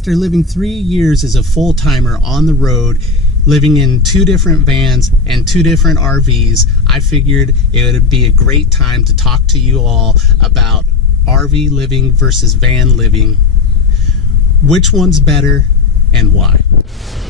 After living 3 years as a full-timer on the road, living in 2 different vans and 2 different RVs, I figured it would be a great time to talk to you all about RV living versus van living. Which one's better and why?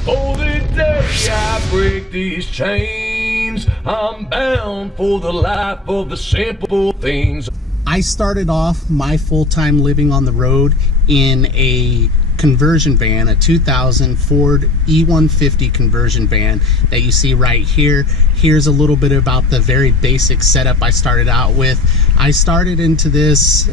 Oh, the day I break these chains, I'm bound for the life of the simple things. I started off my full-time living on the road in a conversion van, a 2000 Ford E150 conversion van that you see right here. Here's a little bit about the very basic setup I started out with. I started into this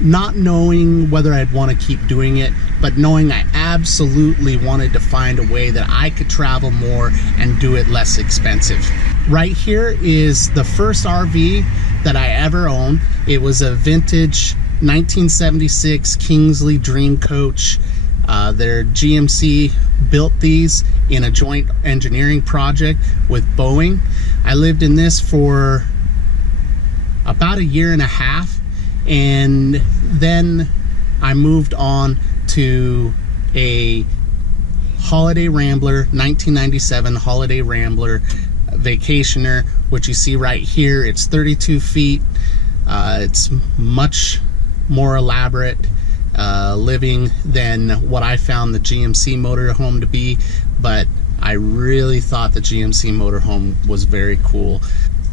not knowing whether I'd want to keep doing it, but knowing I absolutely wanted to find a way that I could travel more and do it less expensive. Right here is the first RV that I ever owned. It was a vintage 1976 Kingsley Dream Coach. Their GMC built these in a joint engineering project with Boeing. I lived in this for about 1.5 years, and then I moved on to a Holiday Rambler, 1997 Holiday Rambler Vacationer, which you see right here. It's 32 feet. It's much more elaborate living than what I found the GMC motorhome to be, but I really thought the GMC motorhome was very cool.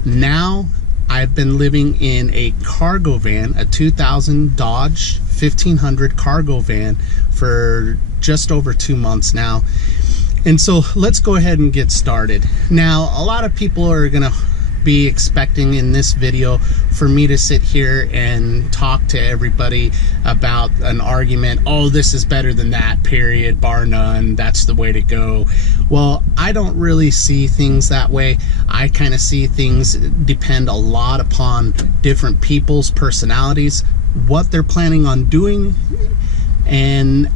Now I've been living in a cargo van, a 2000 Dodge 1500 cargo van for just over 2 months now. And so let's go ahead and get started. Now, a lot of people are gonna be expecting in this video for me to sit here and talk to everybody about an argument. Oh, this is better than that, period, bar none, that's the way to go. Well, I don't really see things that way. I kind of see things depend a lot upon different people's personalities, what they're planning on doing, and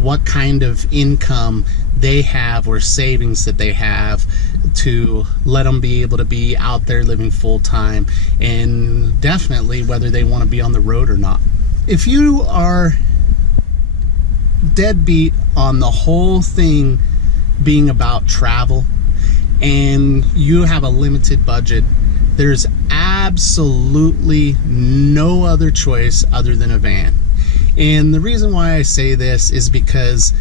what kind of income they have or savings that they have to let them be able to be out there living full-time, and definitely whether they want to be on the road or not. If you are deadbeat on the whole thing being about travel and you have a limited budget, there's absolutely no other choice other than a van. And the reason why I say this is because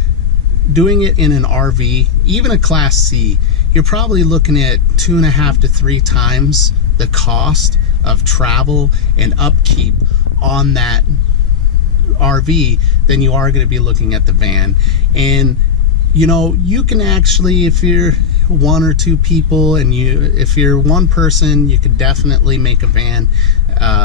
doing it in an RV, even a Class C, you're probably looking at 2.5 to 3 times the cost of travel and upkeep on that RV than you are going to be looking at the van. And you know, you can actually, if you're 1 or 2 people, and if you're one person, you could definitely make a van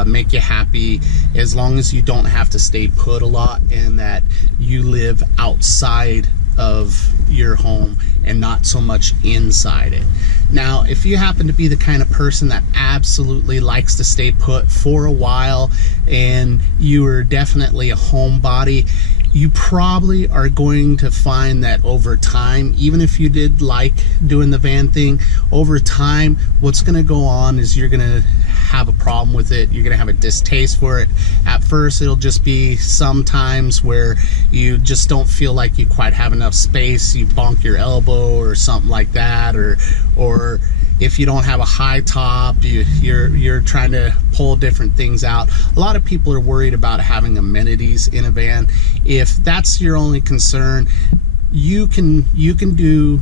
make you happy, as long as you don't have to stay put a lot and that you live outside of your home and not so much inside it. Now, if you happen to be the kind of person that absolutely likes to stay put for a while and you are definitely a homebody, you probably are going to find that over time, even if you did like doing the van thing, over time what's going to go on is you're going to have a problem with it. You're going to have a distaste for it. At first it'll just be sometimes where you just don't feel like you quite have enough space, you bonk your elbow or something like that, or if you don't have a high top, you're trying to pull different things out. A lot of people are worried about having amenities in a van. If that's your only concern, you can do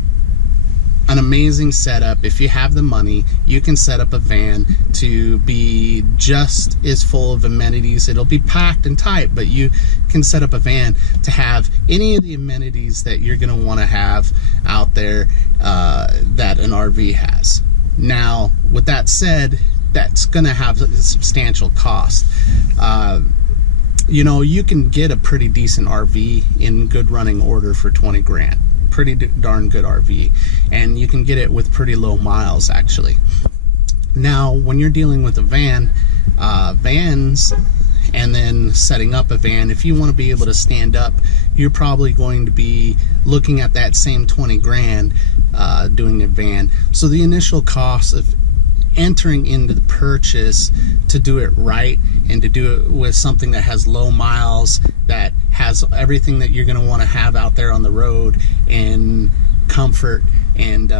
an amazing setup. If you have the money, you can set up a van to be just as full of amenities. It'll be packed and tight, but you can set up a van to have any of the amenities that you're going to want to have out there that an RV has. Now, with that said, that's going to have a substantial cost. You know, you can get a pretty decent RV in good running order for 20 grand. Pretty darn good RV, and you can get it with pretty low miles actually. Now, when you're dealing with a van, vans, and then setting up a van, if you want to be able to stand up, you're probably going to be looking at that same 20 grand doing a van. So the initial cost of entering into the purchase to do it right and to do it with something that has low miles, that has everything that you're going to want to have out there on the road, and comfort, and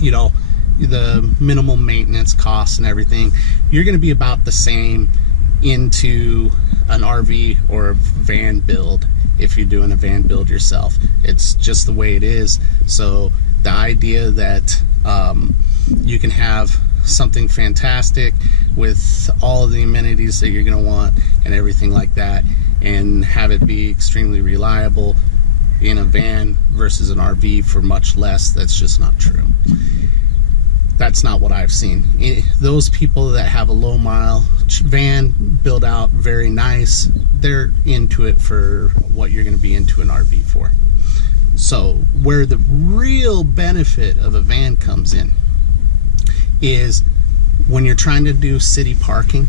you know, the minimal maintenance costs and everything, you're going to be about the same into an RV or a van build if you're doing a van build yourself. It's just the way it is. So the idea that you can have something fantastic with all of the amenities that you're going to want and everything like that, and have it be extremely reliable in a van versus an RV for much less, that's just not true. That's not what I've seen. Those people that have a low mile van build out very nice, they're into it for what you're going to be into an RV for. So where the real benefit of a van comes in is when you're trying to do city parking,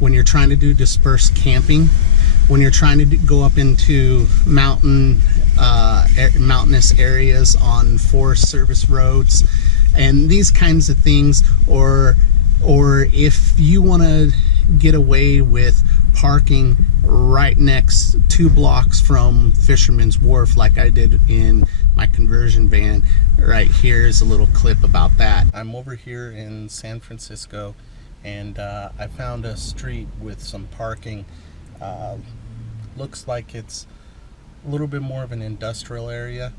when you're trying to do dispersed camping, when you're trying to go up into mountainous areas on Forest Service roads and these kinds of things, or if you want to get away with parking right next 2 blocks from Fisherman's Wharf like I did in my conversion van. Right here is a little clip about that. I'm over here in San Francisco, and I found a street with some parking. Looks like it's a little bit more of an industrial area.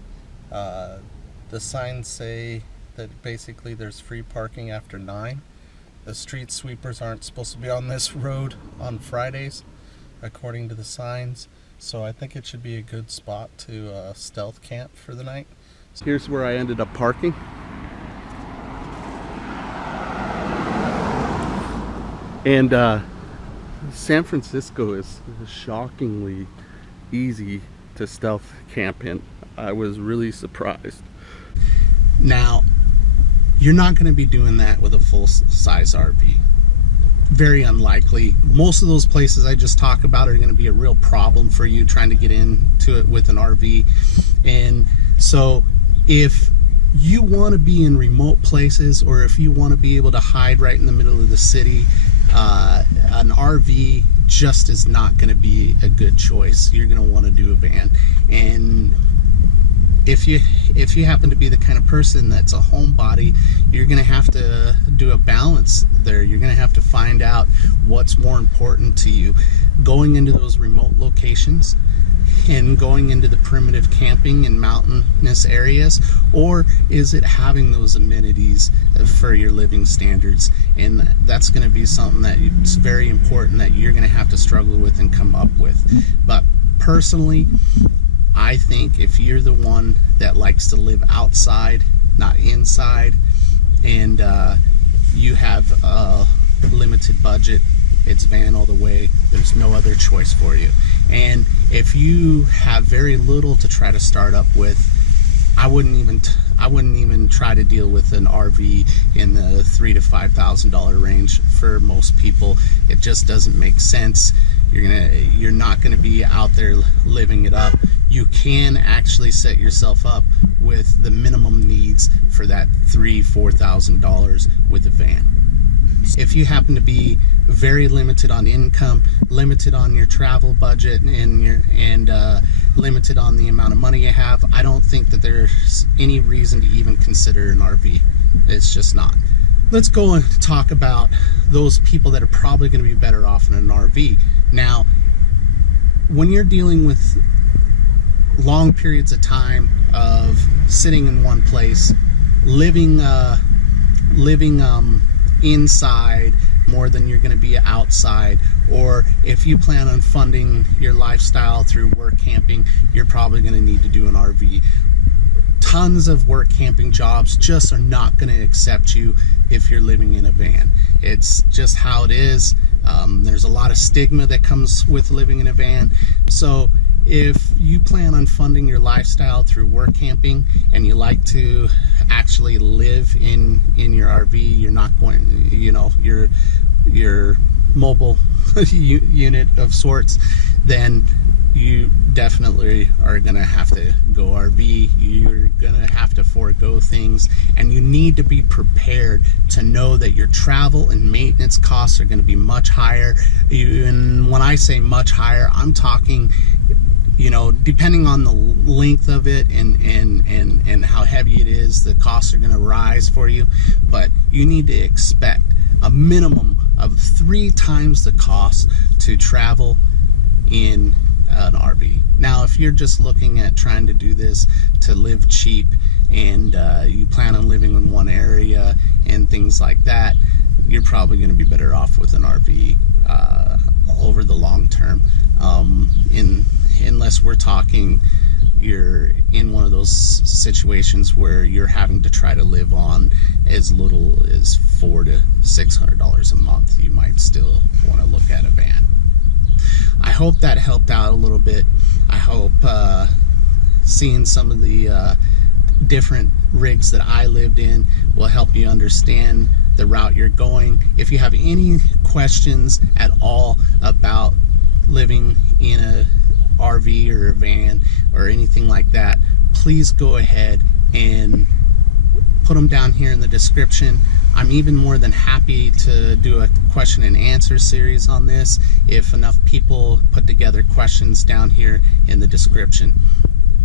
The signs say that basically there's free parking after 9. The street sweepers aren't supposed to be on this road on Fridays, according to the signs. So I think it should be a good spot to stealth camp for the night. Here's where I ended up parking. And San Francisco is shockingly easy to stealth camp in. I was really surprised. Now, you're not going to be doing that with a full-size RV. Very unlikely. Most of those places I just talked about are going to be a real problem for you trying to get into it with an RV. And so if you want to be in remote places, or if you want to be able to hide right in the middle of the city, an RV just is not going to be a good choice. You're going to want to do a van. And if you happen to be the kind of person that's a homebody, you're going to have to do a balance there. You're going to have to find out what's more important to you, going into those remote locations and going into the primitive camping in mountainous areas, or is it having those amenities for your living standards? And that's going to be something that it's very important that you're going to have to struggle with and come up with. But personally, I think if you're the one that likes to live outside, not inside, and you have a limited budget, it's van all the way. There's no other choice for you. And if you have very little to try to start up with, I wouldn't even try to deal with an RV in the $3,000 to $5,000 range. For most people, it just doesn't make sense. You're not gonna be out there living it up. You can actually set yourself up with the minimum needs for that $3,000 to $4,000 with a van. If you happen to be very limited on income, limited on your travel budget, and limited on the amount of money you have, I don't think that there's any reason to even consider an RV. It's just not. Let's go and talk about those people that are probably going to be better off in an RV. Now, when you're dealing with long periods of time of sitting in one place, living inside more than you're going to be outside, or if you plan on funding your lifestyle through work camping, you're probably going to need to do an RV. Tons of work camping jobs just are not going to accept you if you're living in a van. It's just how it is. There's a lot of stigma that comes with living in a van. So if you plan on funding your lifestyle through work camping and you like to actually live in your RV, you're not going, your mobile unit of sorts, then definitely are going to have to go RV. You're going to have to forego things, and you need to be prepared to know that your travel and maintenance costs are going to be much higher. And when I say much higher, I'm talking, you know, depending on the length of it and how heavy it is, the costs are going to rise for you. But you need to expect a minimum of 3 times the cost to travel in an RV. Now, if you're just looking at trying to do this to live cheap and you plan on living in one area and things like that, you're probably going to be better off with an RV over the long term. Unless we're talking you're in one of those situations where you're having to try to live on as little as $400 to $600 a month, you might still want to look at a van. I hope that helped out a little bit. I hope seeing some of the different rigs that I lived in will help you understand the route you're going. If you have any questions at all about living in a RV or a van or anything like that, please go ahead and put them down here in the description. I'm even more than happy to do a question and answer series on this if enough people put together questions down here in the description.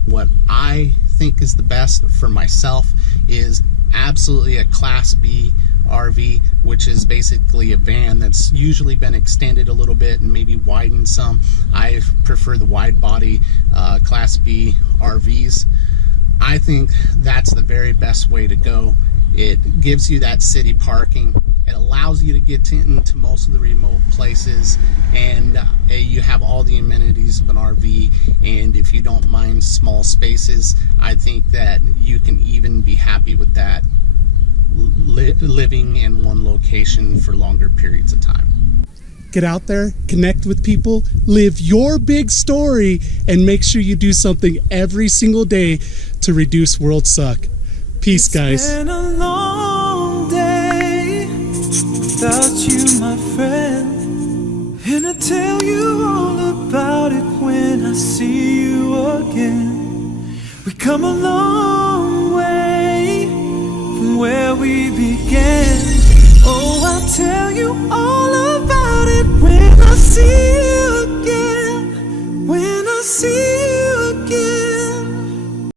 What I think is the best for myself is absolutely a Class B RV, which is basically a van that's usually been extended a little bit and maybe widened some. I prefer the wide body Class B RVs. I think that's the very best way to go. It gives you that city parking. It allows you to get into most of the remote places, and you have all the amenities of an RV. And if you don't mind small spaces, I think that you can even be happy with that, living in one location for longer periods of time. Get out there, connect with people, live your big story, and make sure you do something every single day to reduce world suck. Peace, guys. It's been a long day without you, my friend, and I'll tell you all about it when I see you again. We come a long way from where we began. Oh, I'll tell